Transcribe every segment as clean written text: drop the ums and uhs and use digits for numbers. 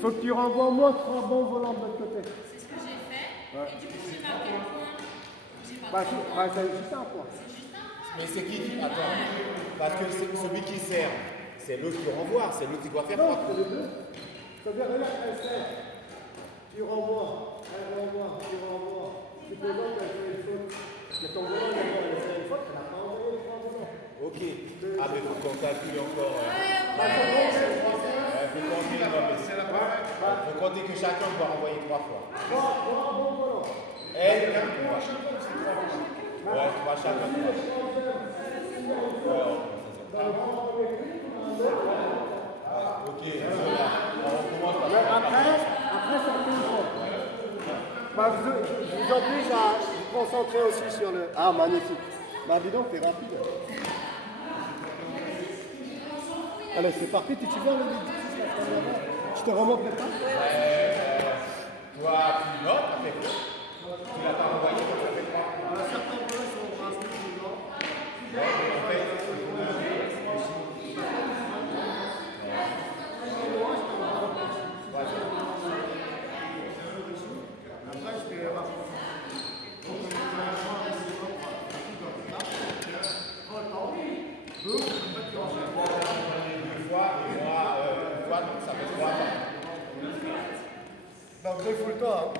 faut que tu renvoies au moins 3 bons volants de l'autre côté. C'est ce que j'ai fait. Ouais. Et du coup, j'ai marqué le point. C'est juste un point. C'est juste un point. Mais c'est qui? Attends. Parce que celui qui sert, c'est l'autre qui renvoie, c'est l'autre qui doit faire non, 3 c'est les deux. C'est-à-dire, regarde, elle sert. Tu renvoies, elle renvoie, tu renvoies. Supposons qu'elle fait une faute. Mais ton volant, elle fait une faute, elle n'a pas envoyé 3 volants. Ok. Ah, mais il faut qu'on calcule encore. Il faut compter que chacun doit renvoyer 3 fois. 3 bons volants. Elle, 3 chacun. Ouais, 3 chacun. Ok, on recommence. Après, ça je vous oblige à vous concentrer aussi sur le... Ah, magnifique. Bah, dis donc, t'es rapide. Allez, c'est parti. Tu veux le je te remonte le temps. Toi, tu notes, ça fait quoi? Tu l'as pas renvoyé, donc ça fait 3 points. Certains volets sont transmis souvent. En fait, Donc, défoule-toi.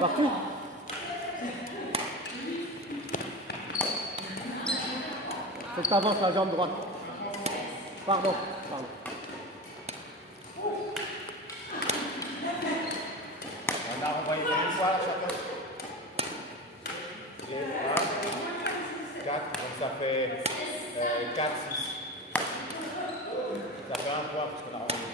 Partout. Faut que tu avances la jambe droite. Pardon. on a renvoyé une fois chacun. Et 1, 4, donc ça fait 4, 6. Ça fait 1 point parce qu'on a renvoyé.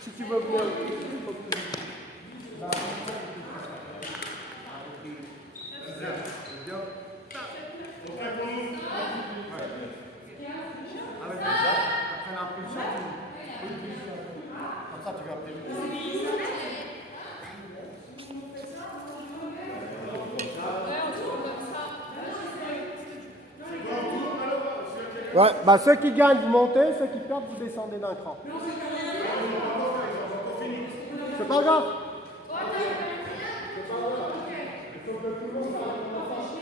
Si tu veux bien. Après l'impulsion, comme ça tu vas plus vite. Ouais, bah ceux qui gagnent, vous montez, ceux qui perdent, vous descendez d'un cran. C'est pas grave. Il faut que tout le monde sache.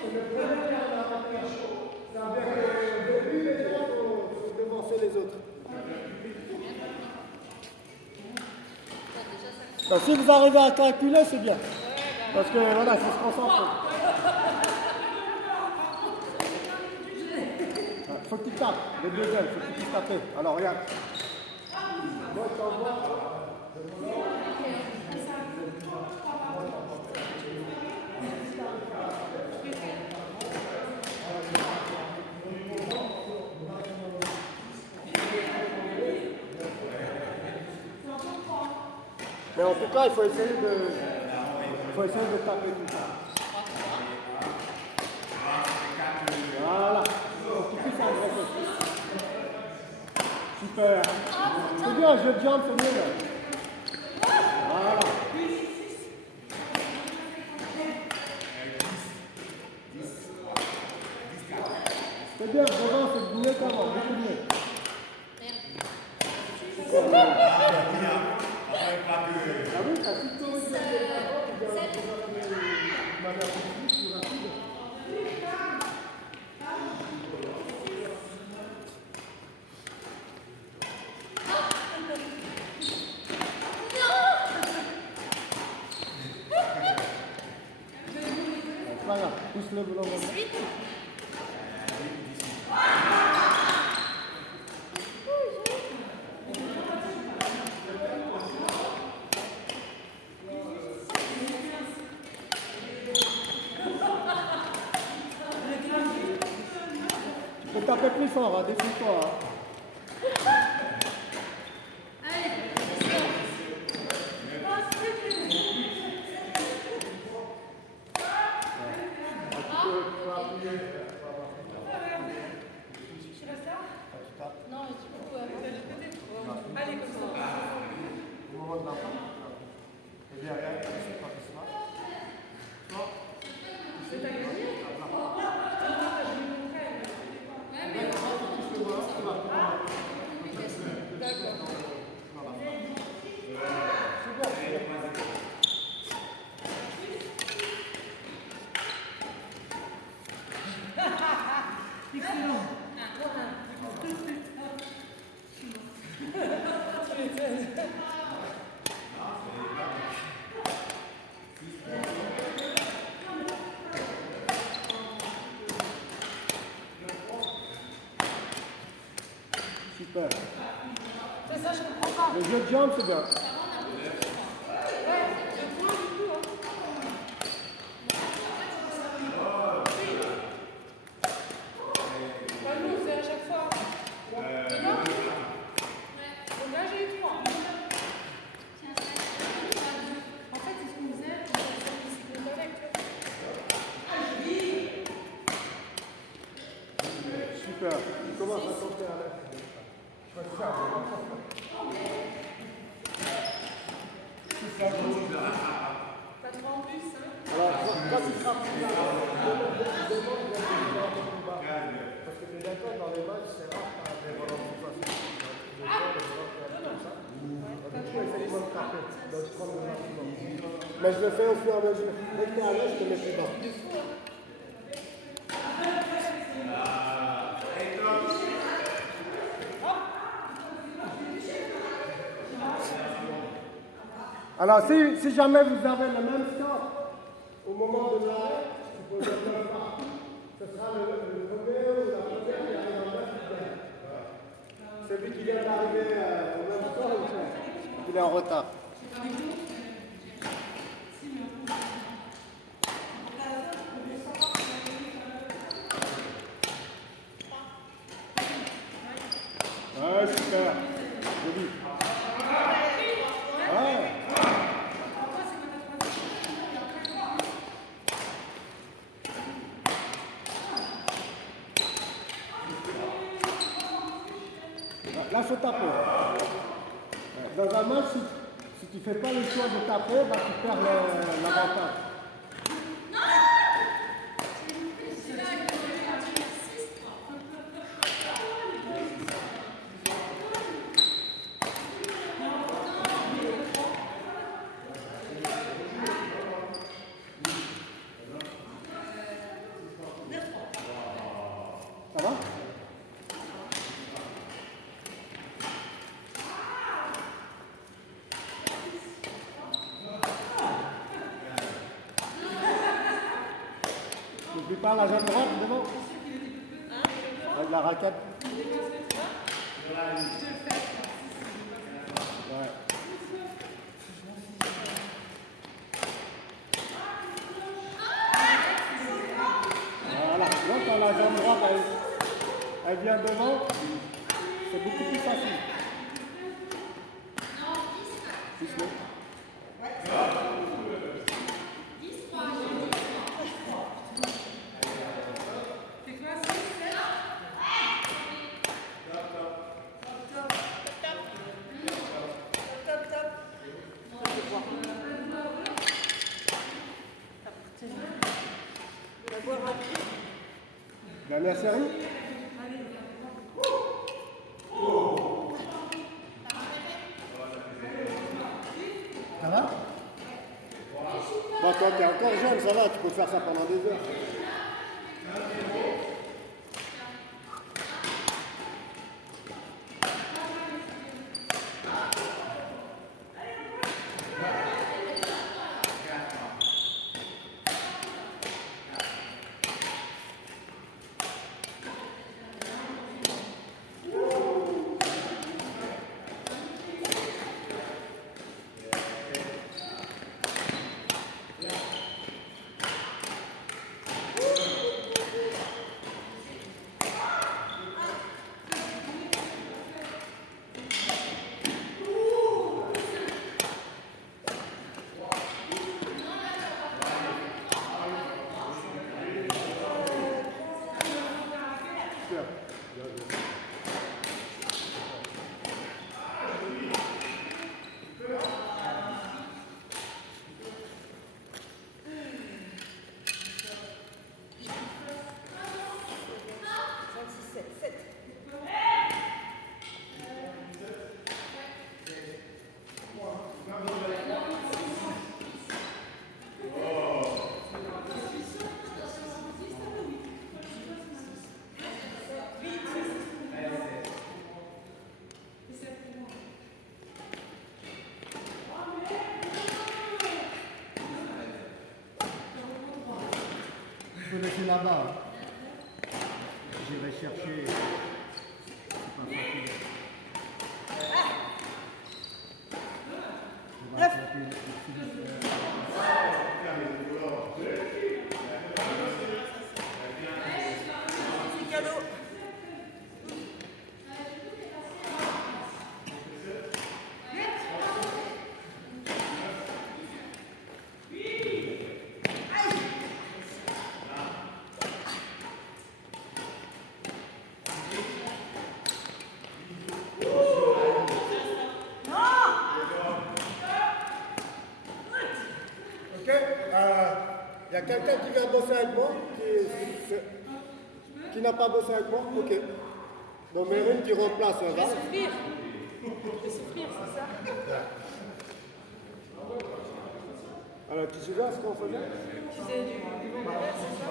C'est le premier qui a la première chose. C'est-à-dire que au début, les gens faut devancer les autres. Donc, si vous arrivez à calculer, c'est bien. Parce que voilà, il faut se concentrer. Il faut que tu tapes, le deuxième, il faut que tu puisses taper. Alors regarde. Moi je t'envoie. Mais en tout cas, il faut essayer de taper tout ça. Voilà. Donc tu puisses agresser. Super. C'est bien, un jeu de jambes, c'est mieux. Voilà. C'est bien, devant, c'est mieux qu'avant, beaucoup mieux. Ah oui, t'as tout le temps voilà, pousse-le boulot. Tu peux taper plus fort, hein, défie-toi. Hein. Non, tu peux Excellent. Super. C'est ça, je comprends pas. Le jeu de jambes, c'est bien. Ouais, je comprends du coup. Hein. Bah nous, c'est à chaque fois. Et non. Donc là, j'ai eu 3. En fait, c'est ce qu'on faisait. C'est avec. Super. Tu commences à tenter à l'aise. T'as 3 en plus, hein. Alors, quand tu seras plus bas, parce que tu es d'accord, dans les matchs, c'est rare de faire des volants plus faciles. Du coup, essaye de taper, de prendre le maximum. Mais je le fais au fur et à mesure. Dès que tu es à l'aise, je te mets plus bas. Alors, si jamais vous avez le même score au moment de l'arrêt, tu peux le faire partout. Ce sera le premier ou la première qui arrive en tête qui gagne. Celui qui vient d'arriver au même score, il est en retard. Ouais, super. Joli. Ouais. Là, il faut taper. Dans un match, si tu ne fais pas le choix de taper, bah, tu perds l'avantage. Ça va? N'oublie pas la jambe droite devant. Avec la raquette. Ouais. Voilà. Donc quand la jambe droite elle vient devant, c'est beaucoup plus facile. 6 mètres. Dernière série. Ça va? Bon, quand tu es encore jeune, ça va, tu peux faire ça pendant des heures. c'est là-bas. Hein. J'irai chercher. C'est pas facile. C'est cadeau. Ok, il y a quelqu'un qui vient bosser avec moi, qui n'a pas bossé avec moi. Ok. Donc Mérine qui remplace, Je vais va. souffrir. Je vais souffrir, c'est ça. Alors tu te souviens ce qu'on faisait? Tu faisais du volontariat, c'est ça?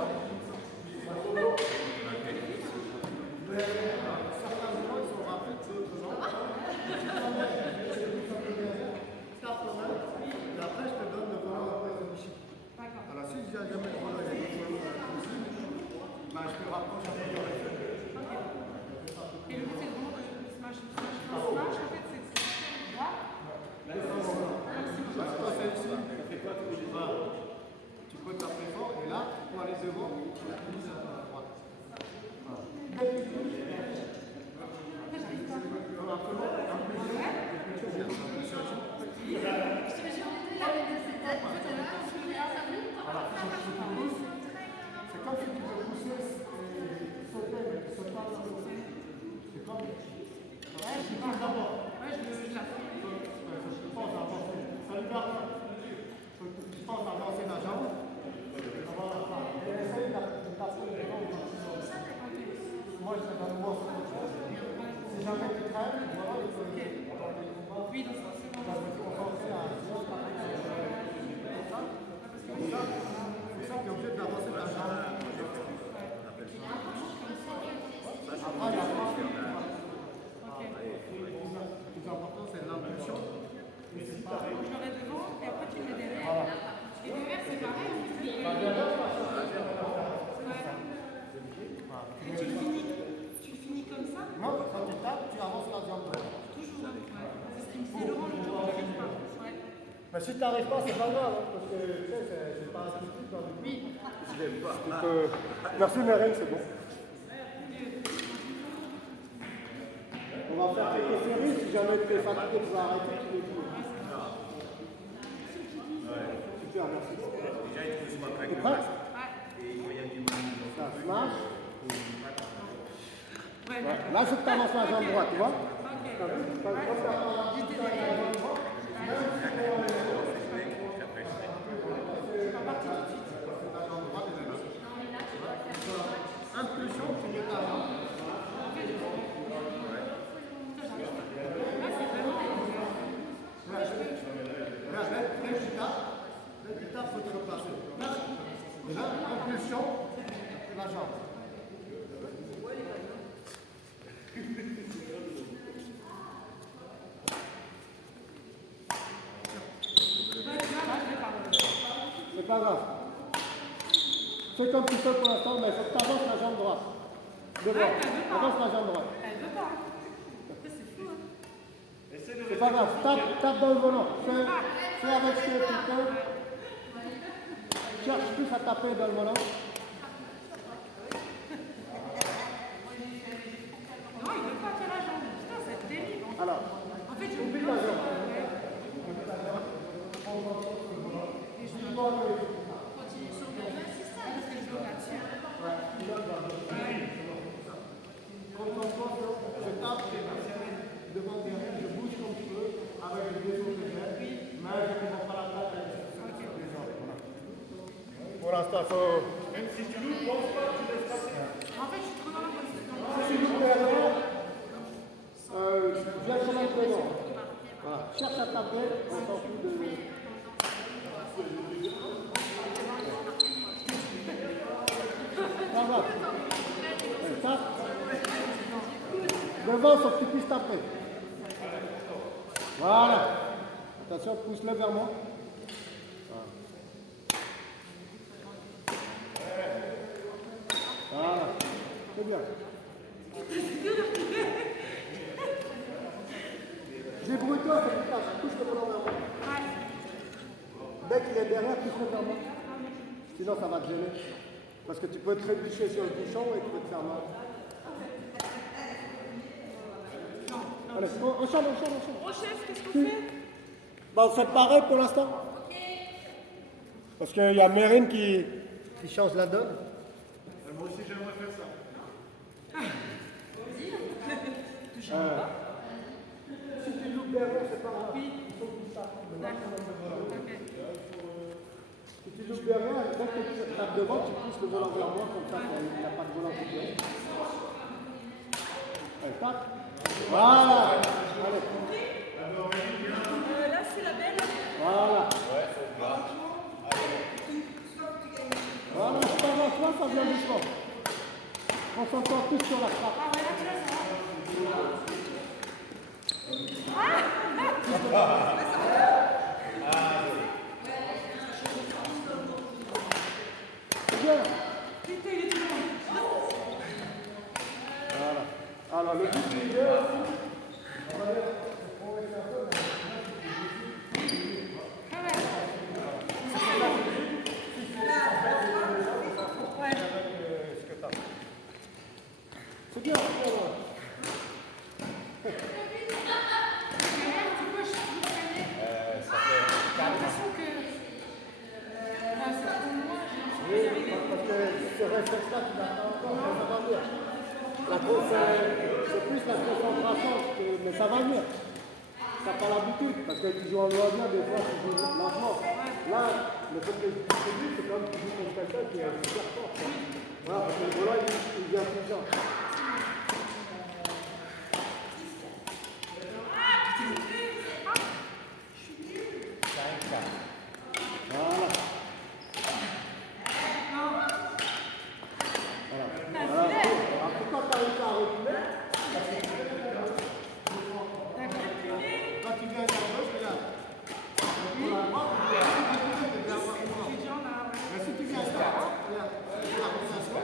Et après, je te donne le volant après le Michi. Alors, si j'ai jamais le volant, il y a des volant possible, ben, je te rapproche un peu de la feuille. Et le but, c'est vraiment de smash, en fait, c'est là. Parce que toi, c'est ici, tu fais quoi? Tu peux taper fort, et là, pour aller devant, tu la glisses à droite. C'est comme si tu veux pousser et sauter, mais tu sautes pas. C'est comme. Ouais, tu penses d'abord. Ouais, je la fais. Tu penses à avancer. Ça libère pas. Tu penses à avancer la jambe. Et essaye de passer le devant. Moi, je serais dans le moins. Si jamais tu traînes, voilà, il faut. Oui, donc c'est bon. Parce que tu concentrer à c'est ça que tu es obligé d'avancer ta jambe. Après, la force, le plus important, c'est l'impulsion. Je le mets devant et après tu le mets derrière. Et derrière, c'est pareil. Et tu finis comme ça? Non, quand tu tapes, tu avances la jambe. Toujours. Ouais. C'est ce qui me fait Laurent, le jour où j'arrive pas. Ouais. Mais si tu n'arrives pas, c'est pas grave, hein, parce que tu sais, c'est pas un souci dans le Oui. Merci Mérine, c'est bon. On va faire quelques séries, si jamais tu es fatigué, tu vas arrêter, tu les dis. Super, merci. Tu es prêt? Ça smash. Ouais, Ouais. Là, il faut que tu avances la jambe droite, tu vois? T'as vu? Comme tu avances la jambe droite, impulsion, tu mets ta jambe. Regarde, dès que tu tapes, il faut te replacer. Et là, impulsion, la jambe. C'est pas grave. Fais comme tu fais pour l'instant, mais il faut que tu avances la jambe droite. Devant. Avance la jambe droite. Elle veut pas. Après, c'est fou. Hein. C'est pas grave. Tape dans le volant. Fais avec ce que tu peux. Cherche plus à taper dans le volant. Non, il veut pas faire la jambe. Putain, c'est terrible. Alors, En fait, je oublie la jambe. continue sur le même système. Parce que je joue là-dessus. Concentre-toi, je tape devant derrière, je bouge comme je peux avec le défaut que j'ai, mais je ne prends pas la tête avec les jambes. Voilà. Pour l'instant, il faut. Même si tu loupes, pense pas que tu laisses passer. En fait, je suis trop dans la position. Si tu loupes derrière, viens sur l'autre devant. Voilà. Cherche à taper, on s'en fout de. Ça va. Tape. Devant, faut que tu puisses taper. Voilà. Attention, pousse-le vers moi. Voilà. C'est bien. Débrouille-toi, c'est plus tard. Pousse le volant vers moi. Dès qu'il est derrière, pousse-le vers moi. Sinon, ça va te gêner. Parce que tu peux trébucher sur le bouchon et tu peux te faire mal. Allez, enchaîne. Oh chef, qu'est-ce qu'on fait? Bah, vous faites pareil pour l'instant. Parce qu'il y a Mérine qui change la donne. Moi aussi, j'aimerais faire ça. Si tu loupes derrière, c'est pas grave. Oui. Il faut que tu tapes. D'accord. Ok. Si tu loupes derrière, dès que tu tapes devant, tu pousses le volant vers moi, comme ça, il n'y a pas de volant qui vient. Allez, tape. Voilà. Allez. Là, c'est la belle. Voilà. Ouais, c'est grave. Voilà, c'est pas grave, toi, ça vient doucement. On s'entend tous sur la frappe. Ah ouais, là, tu la sens. C'est bien. Putain, il est tout long. Voilà. Alors, le but, c'est de... Ah ouais. C'est bien. Ça fait 4 l'impression que. C'est pour moi, Oui, parce que ce réflexe-là, tu l'as pas encore, mais ça va venir. C'est plus la concentration, mais ça va venir. Tu n'as pas l'habitude, parce que tu joues en loisir, des fois tu joues lentement. Là, le fait que tu joues, c'est comme tu joues contre quelqu'un qui est super fort. Voilà, parce que le volant, il vient puissant. Voilà. Alors, pourquoi tu as réussi à reculer? Quand tu viens à gauche, regarde. Pour la droite, tu viens à droite. Mais si tu viens à droite, regarde. Tu la rotation.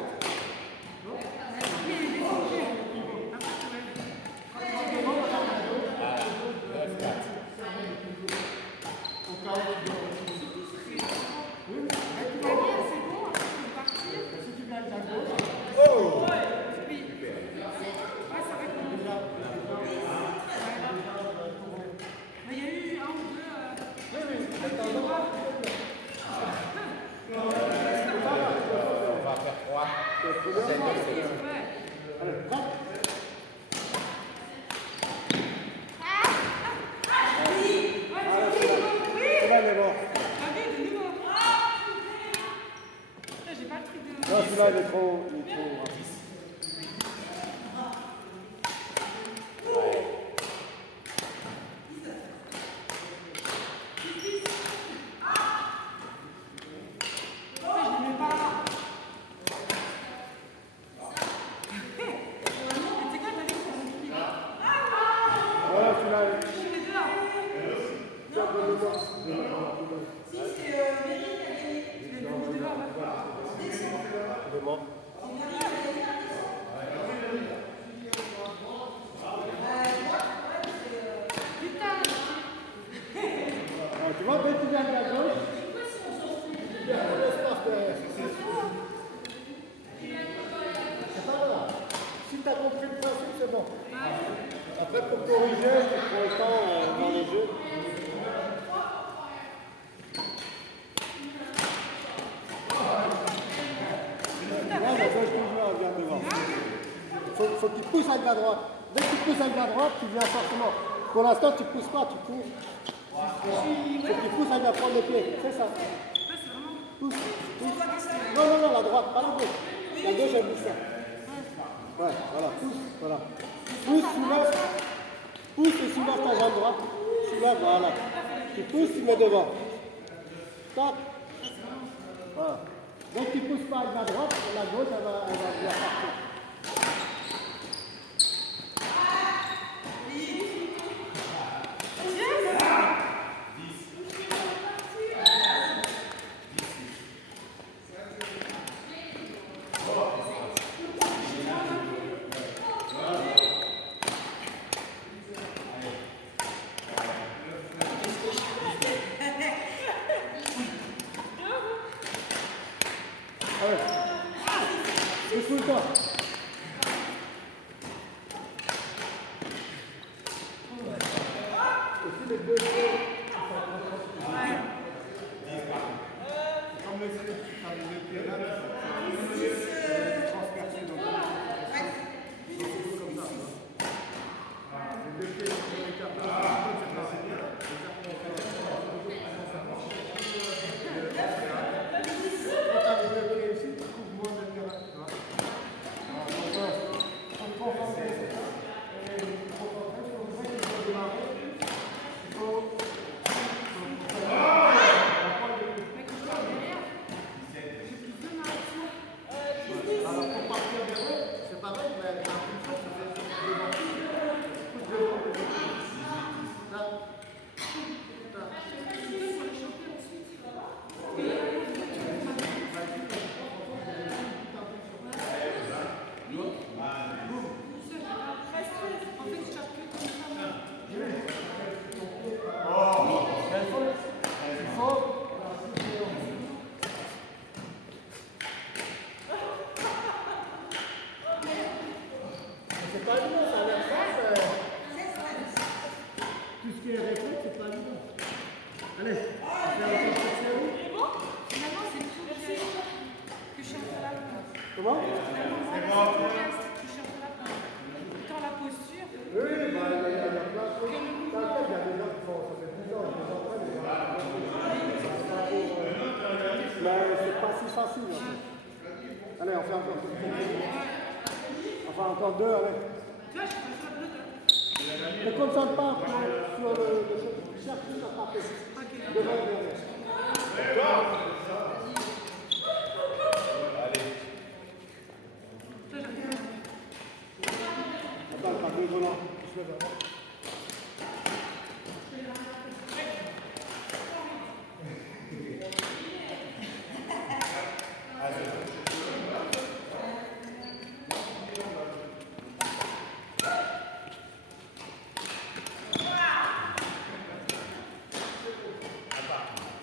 On va faire 3. Allez, prends. C'est là, mais bon. J'ai pas le truc de. Non, celui-là, il est trop. Voilà, celui-là. Tu vois, dès que tu viens de la gauche, il y a un espace derrière. C'est pas grave. Si tu as compris le principe, c'est bon. Après, pour corriger, tu prends le temps dans les jeux. Tu vois, la gauche toujours vient devant. Faut que tu pousses avec la droite. Dès que tu pousses avec la droite, tu viens forcément. Pour l'instant, tu ne pousses pas, tu cours. Faut que tu pousses avec la pointe de pied. C'est ça. Pousse. Non, la droite, pas la gauche. La gauche, elle bouge ça. Ouais, voilà, pousse, voilà. Pousse, soulève. Pousse et soulève ta jambe droite. Soulève, voilà. Tu pousses, tu mets devant. Stop. Voilà. Dès que tu pousses pas avec la droite, la gauche, elle va bien partir. deux pieds. Comme le slip, tu as les deux pieds là, tu transpercer dans le comme ça. Les deux pieds, c'est passé bien. Quand tu as les deux pieds ici, tu couvres moins le terrain. On te concentrer sur ça. Et te concentrer sur le fait qu'il faut démarrer. Il faut. Alors pour partir derrière, c'est pareil, mais l'impulsion, ça fait devant. Pousse devant. Là. C'est pas évident, ça a l'air simple. Tout ce qui est réflexe, c'est pas évident. Allez, on fait un peu de série. Finalement, c'est tout le geste que je suis en train de faire. Comment? Finalement, voilà, c'est tout le geste que je suis en train de faire. Dans la posture, Oui, bah, il y a plein de choses. T'inquiète, il y a des gens qui font, ça fait 10 ans, je les entraîne, mais c'est pas si facile. En fait. Allez, on fait encore. Enfin, encore deux, allez. tu vois, je suis pas sûre de Ne concentre pas sur le cherche juste à taper. Devant et derrière. Attends, pas deux volants. Je fais d'abord.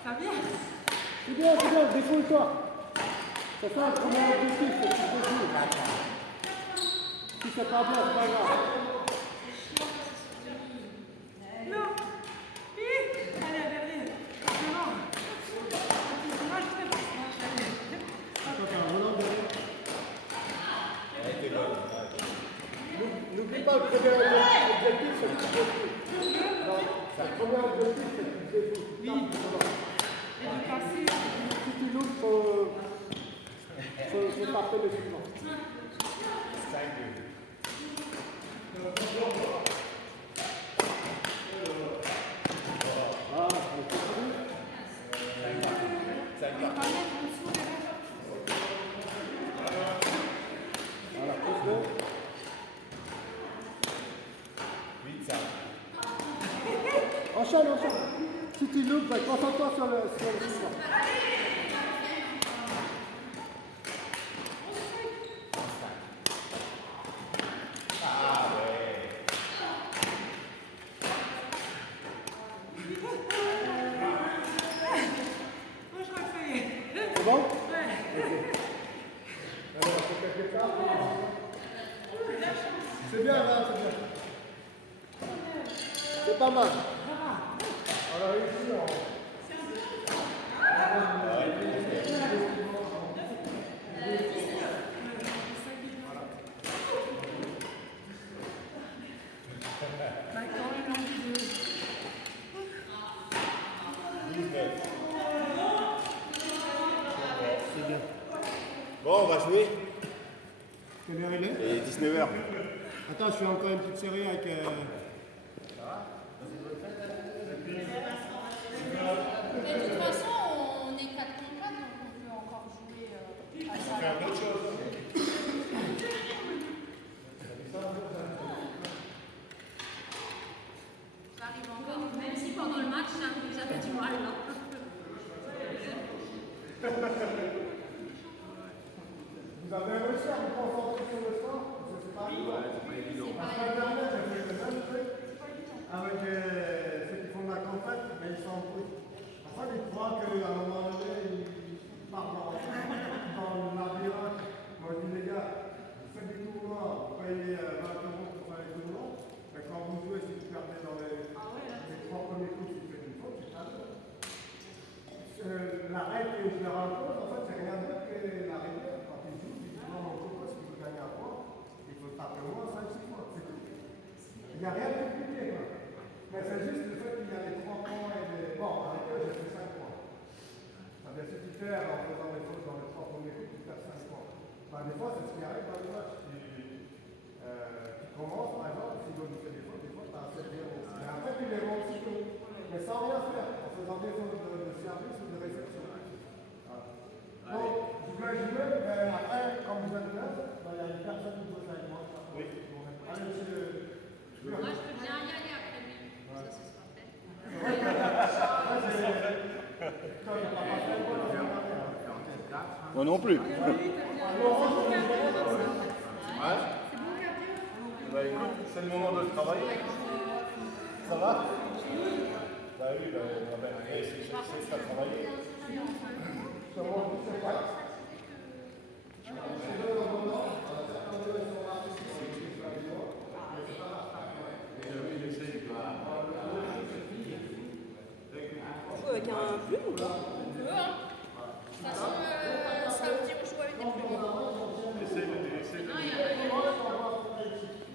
Ça vient. C'est bien, défoule-toi. C'est ça le premier objectif, c'est que tu te défoules. Si c'est pas bien, c'est pas grave. Non. Allez, derrière. Non. Moi, je fais pas ça. Attends, t'as un volant derrière. N'oublie pas le premier objectif, c'est que tu te défoules. Le premier objectif, c'est que tu te défoules. Oui. Et de passer. Si tu loupes, faut taper le suivant. Ah, on continue. Voilà, pousse-le. Enchaîne. Si tu loupes, concentre-toi sur le suivant. Moi, je crois que ça y est. C'est bon? Ouais. Alors, on fait quelque part. C'est bien, là, c'est bien. C'est pas mal. Alors ici, on... C'est bien. Bon, on va jouer. Quelle heure il est? Il est 19h. Attends, je fais encore une petite série avec... Mais de toute façon, on est 4 contre 4, donc on peut encore jouer à ça. Faire d'autres choses. Ça arrive encore, même si pendant le match, j'avais du mal. Là. Vous avez réussi à vous concentrer sur le sport? C'est pas évident. Parce qu'à Internet, j'ai fait le même truc avec ceux qui font de la compète, mais ils sont pris. En fait, ils croient qu'à un moment donné, ils partent dans le labyrinthe. Moi, je dis, les gars, vous faites des tournois, vous payez 20 € pour faire les tournois, mais quand vous jouez, si vous perdez dans les 3 premiers Il n'y a rien de compliqué, quoi. Mais c'est juste le fait qu'il y a les 3 points et les. Bon, avec eux, j'ai fait 5 points. Ça veut dire que si tu perds en faisant des fautes dans les 3 premiers coups, tu perds 5 points. Bah, des fois, c'est ce qui arrive dans le match. Tu commences, par exemple, si tu fais des fautes, tu as 7-0. Mais après, tu les rends aussi tôt. Mais sans rien faire, en faisant des fautes de service ou de réception. Voilà. Donc, je vais jouer, mais après, comme vous êtes là, il y a une personne qui pose la demande. Oui. Allez, monsieur. Moi, je peux bien y aller après lui. Ça, ce sera fait. Moi non plus. Bah écoute, c'est le moment de travailler. Ça va? Bah oui, c'est à travailler. Avec un plume ou pas? On peut, hein. De toute façon, ça veut dire jouer avec des plumes. Essaye de. Non, il y a rien.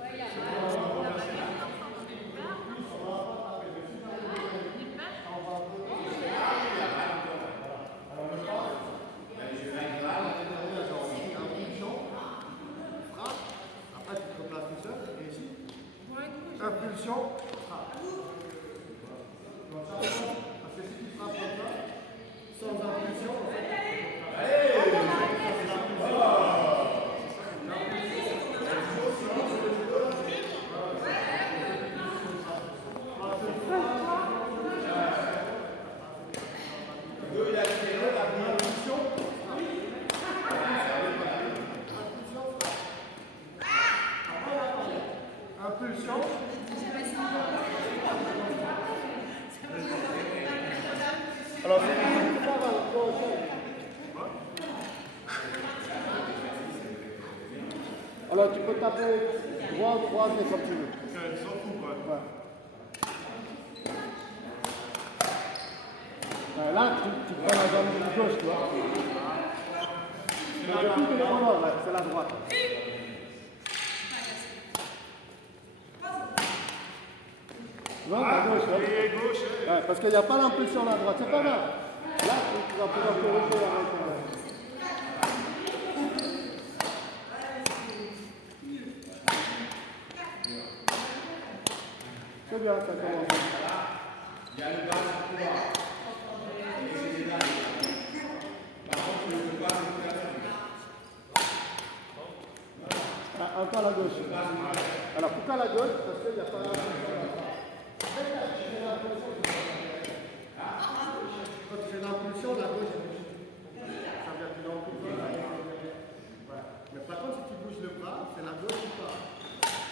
Ouais, il y a Après, tu te replaces tout seul, et ici. Impulsion, frappe. Parce que si tu frappes comme ça, sans impulsion, en fait. Impulsion. Alors, Alors tu peux taper droit, croisé comme tu veux. c'est sans coup, quoi. Ouais. Là, tu prends la jambe gauche, tu vois. Depuis que le moment, ouais, c'est la droite. Non, la gauche, ouais. Et gauche. Ouais, parce qu'il n'y a pas l'impulsion à la droite, c'est pas grave. Là, tu vas pouvoir corriger avec. C'est bien, ça commence. Ah, encore la gauche. Alors pourquoi la gauche? Parce qu'il n'y a pas la quand tu fais l'impulsion, la gauche est bouge. Ça veut dire que tu l'impulses. Voilà. Mais par contre, si tu bouges le bras, c'est la gauche ou pas.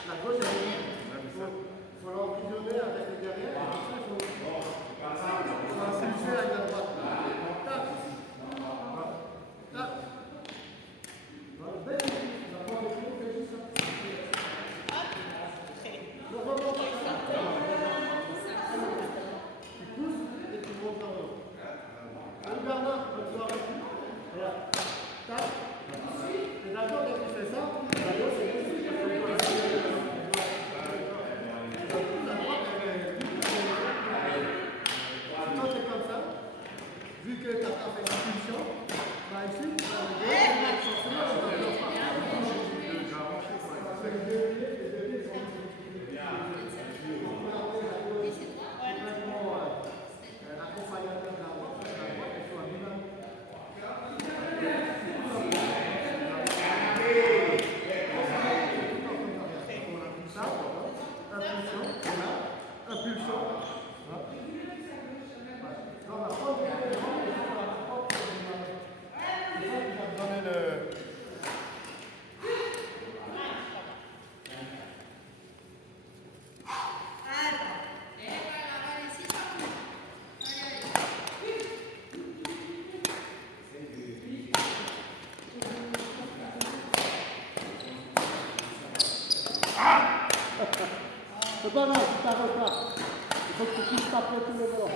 La gauche est bouge. Il faut l'emprisonner avec le derrière. Il faut impulser avec la droite. Tac. Tac. Vu que tu as fait l'impulsion, bah ici, tu vas le forcément, tu vas le l'accompagnateur de la droite, c'est la droite qui soit lui-même. Impulsion. C'est pas grave, tu t'arrêtes pas. Il faut que tu puisses taper tous les bords.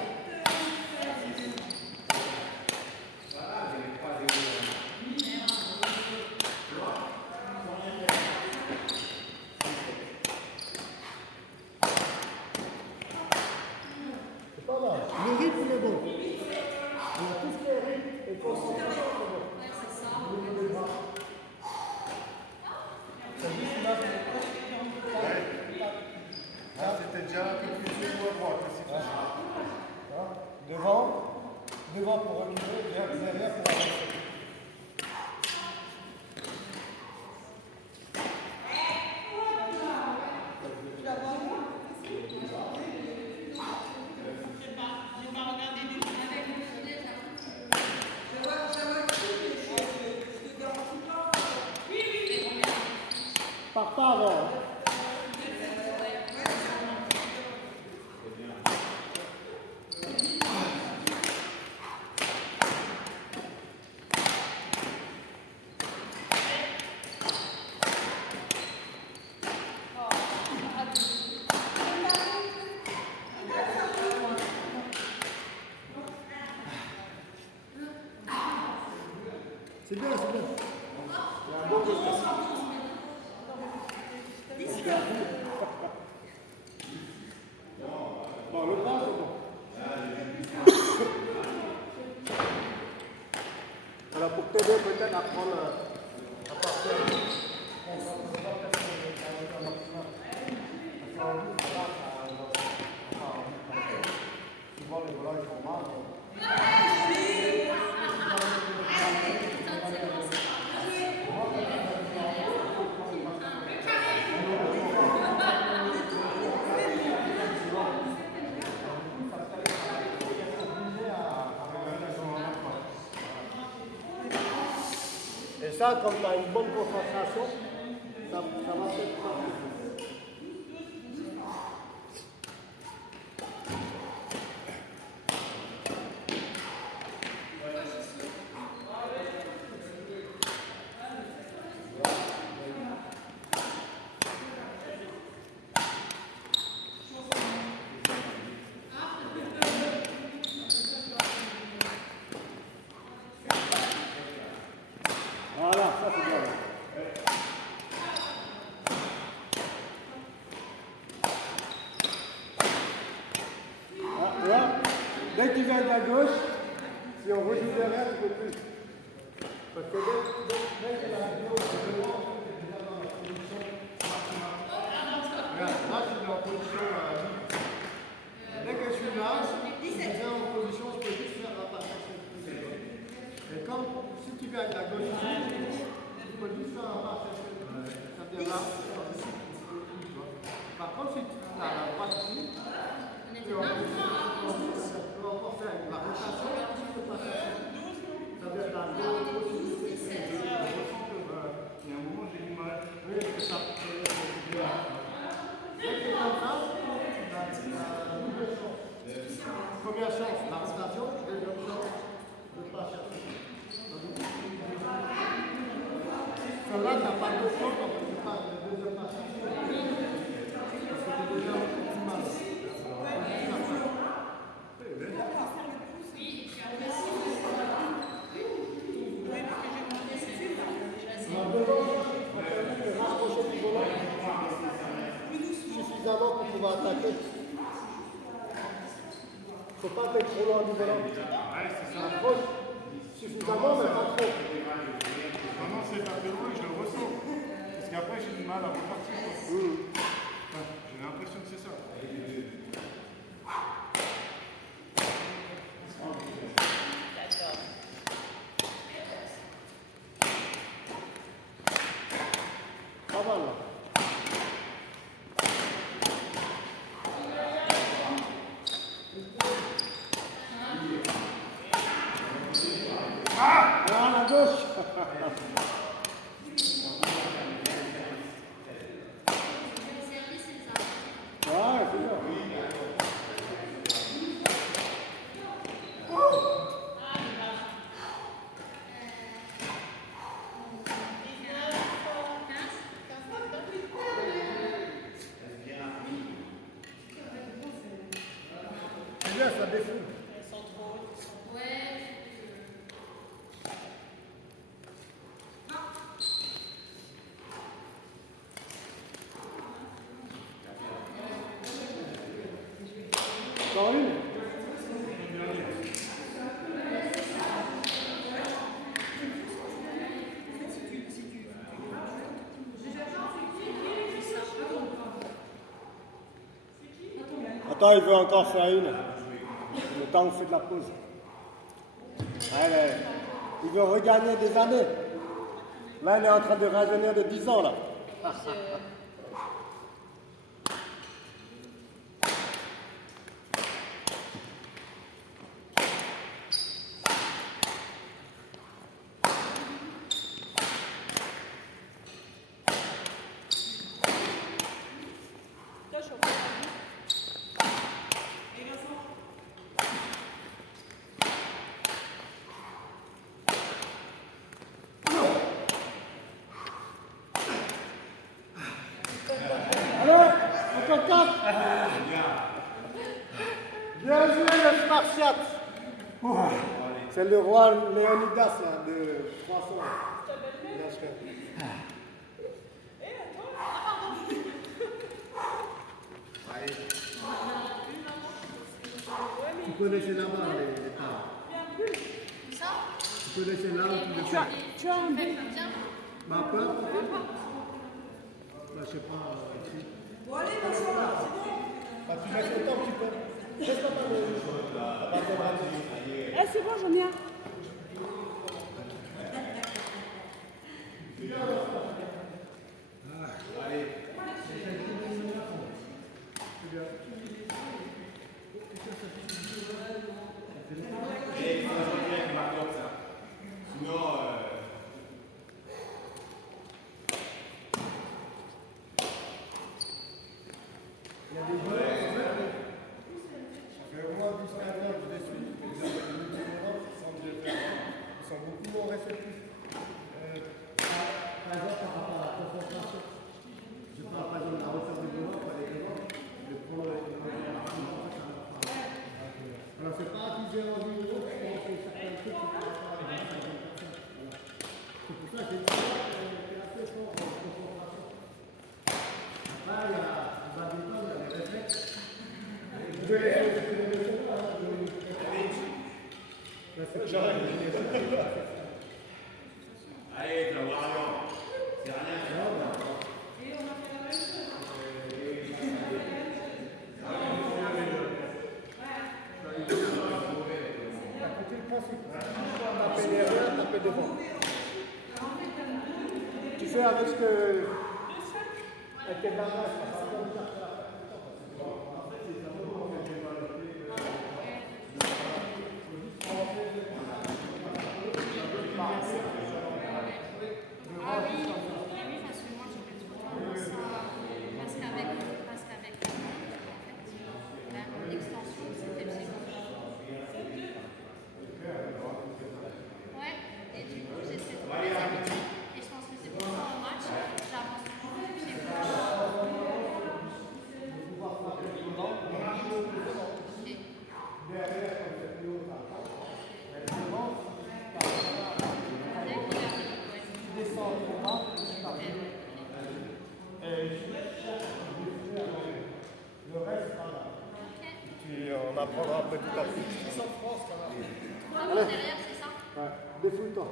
Bon, le bras, c'est bon. Alors, pour t'aider peut-être à prendre à partir souvent les volants ils font mal. Et ça, comme tu as une bonne concentration, ça va peut-être pas. Voilà, ça c'est bien. Ah, là, dès qu'il vient de la gauche, si on rejoue derrière, tu peux plus. Parce que dès que la gauche est devant, c'est déjà dans la position maximale. Regarde, là je suis en position libre. Dès que je suis là, je suis déjà en position, je peux juste faire la passation. Et comme si tu viens de la gauche, tu peux juste faire la passation. Ça vient là. Par contre, si tu as la passe ici, tu peux encore faire la rotation, tu peux passer. Ça vient de la gauche aussi. Il y a un moment, j'ai du mal. Oui, c'est ça. Dès que comme ça, tu as double chance. Première chance, la rotation, deuxième chance, de ne pas chercher. Celle-là, tu n'as pas de chance quand tu passes la deuxième passation. Parce que tu es déjà plus mal. Suffisamment pour pouvoir attaquer. Il ne faut pas être trop loin du volant. Approche suffisamment, mais pas trop. Vraiment, c'est pas très loin, je le ressens. Parce qu'après, j'ai du mal à repartir. Enfin, j'ai l'impression que c'est ça. Pas mal là. Ah, la gauche. Ouais, c'est bien. C'est bien, ça défoule. Encore une. Attends, il veut encore faire une. Le temps où on fait de la pause. Allez. Il veut regagner des années. Là, il est en train de rajeunir de 10 ans, là. Alors, encore 4. Bien joué, le Spartiate. C'est le roi Léonidas là, de 300. Bien sûr. peux laisser là-bas les tables. Ça, Tu peux laisser là où tu veux. Tu as un but. bien. Bah, peu importe. Bah, je sais pas, ici. Bon, allez, Vincent, là, c'est bon. Bah, tu laisses le temps un petit peu. Laisse pas mal Eh, c'est bon, j'en ai un. Allez, tu vas voir Lyon. C'est rien. taper derrière, taper devant. Tu fais avec ce que. Avec tes bagages. Ah oui, parce que moi je fais tout le temps ça, parce qu'avec en fait, l'extension, c'était psycho. Ouais, et du coup j'essaie de les habituer. Et je pense que c'est pour ça au match, j'avance toujours du pied On apprendra petit à petit. En France, ça va. Ah oui, derrière, c'est ça. Ouais, défoule-toi.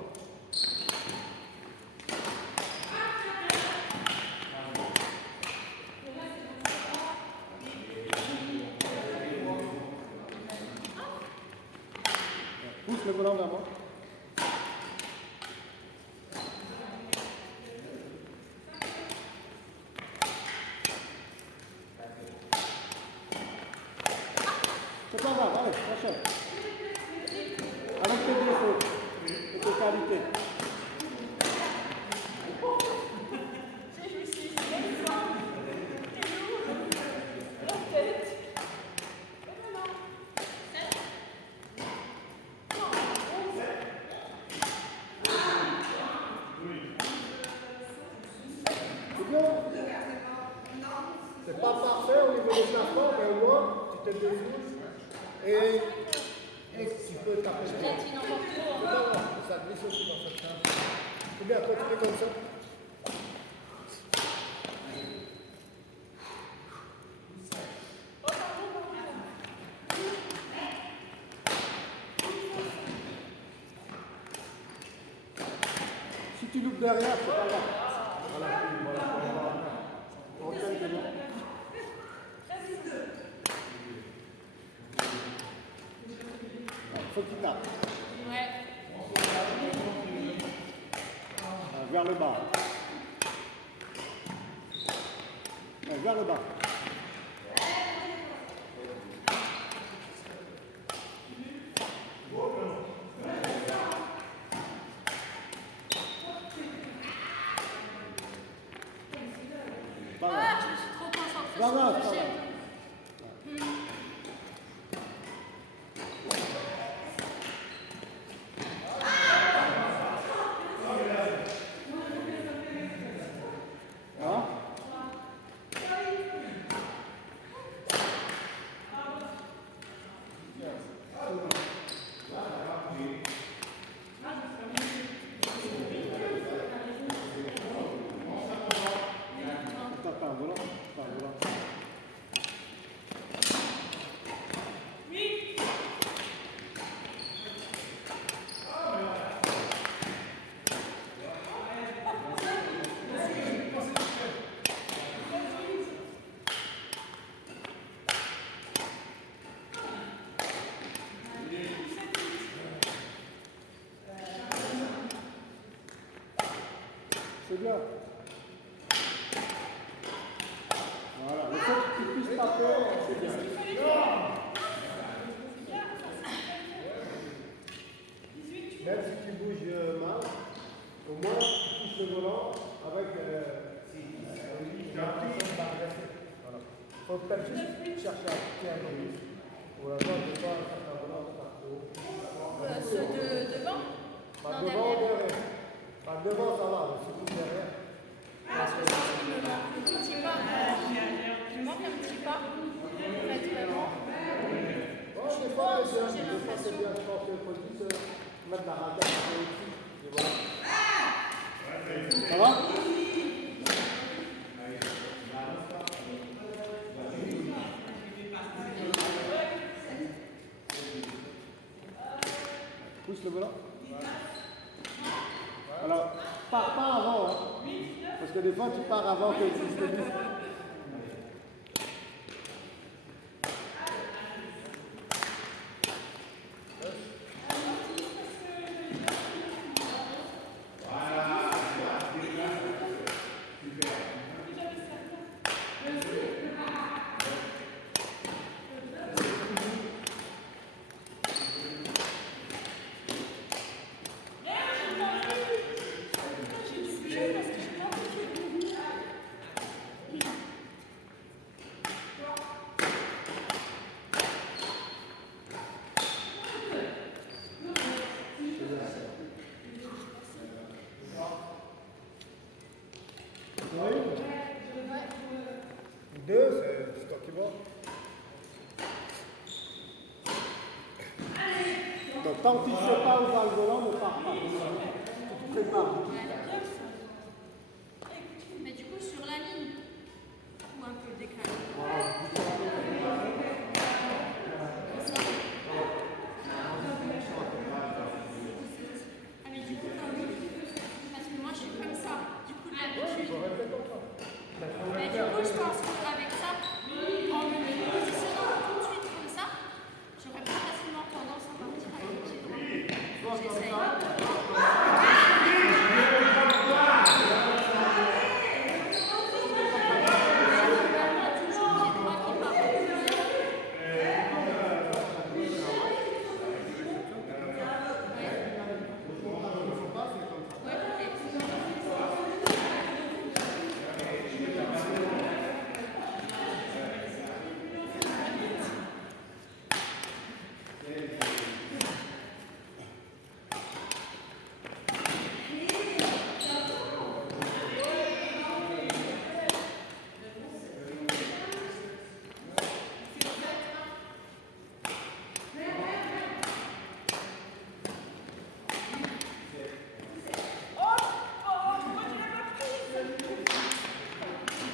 Pousse le volant vers moi. C'est pas grave, allez, prochaine. Avec tes défauts et tes qualités. C'est bien. C'est pas parfait au niveau des placements, mais au moins, tu te défoules et tu peux taper. Platine encore trop. Non, non, ça glisse aussi dans cette chambre. C'est bien, continue comme ça. Si tu loupes derrière, c'est pas grave. Voilà, voilà. On tient que non. Faut qu'il tape. Ouais. Vers le bas. Vers le bas. Pas grave. Ah, je me suis trop concentrée Pas sur grave, le pas jet. grave. Hein? Tape un volant, tape un volant. taper, c'est bien. Même si tu bouges mal, au moins tu touches le volant avec la puissance d'arrêter. Voilà. Il faut peut-être juste chercher à piquer un peu plus. Pour l'instant, je ne vais pas faire un volant partout. Ceux de devant? Pas Non, devant, derrière. derrière. Pas devant, ça va, mais surtout derrière. Parce que je pense qu'il me manque un petit pas. Il me manque un petit pas. En fait, vraiment. Bon, des fois, c'est bien. Des fois, c'est bien. Je pense qu'il faut juste mettre la radar au-dessus. Et voilà. Ça va? Pousse le volant. Alors, pars pas avant, hein. Parce que des fois, tu pars avant que le système. Deux, c'est toi qui vois. Donc, tant que tu ne sais pas où va le volant, ne pars pas. Tu te prépares. Mais du coup, sur la ligne, ou un peu décalé. Ah, mais du coup, parce que moi, je suis comme ça. Du coup, l'habitude. Mais du coup, je pense qu'avec ça, en me positionnant tout de suite comme ça, j'aurais plus facilement tendance à partir avec le pied droit. J'essaye.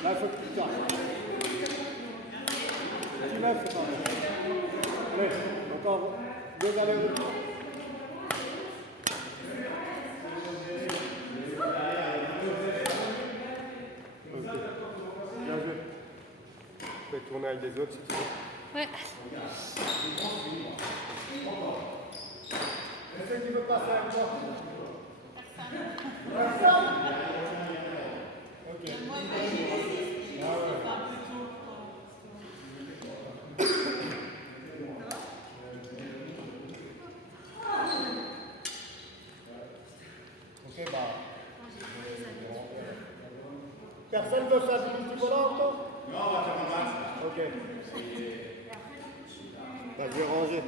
Là, il faut que tu t'arrêtes. Tu lèves, c'est pas bon. Allez, encore deux allers-retours. Ok. Bien joué. Tu peux tourner avec les autres si tu veux. Ouais. Est-ce que tu veux passer avec moi? Ok. Ok, bah. Personne ne veut faire du volant encore? Non, on va faire un match. Ok. Bah, je vais ranger.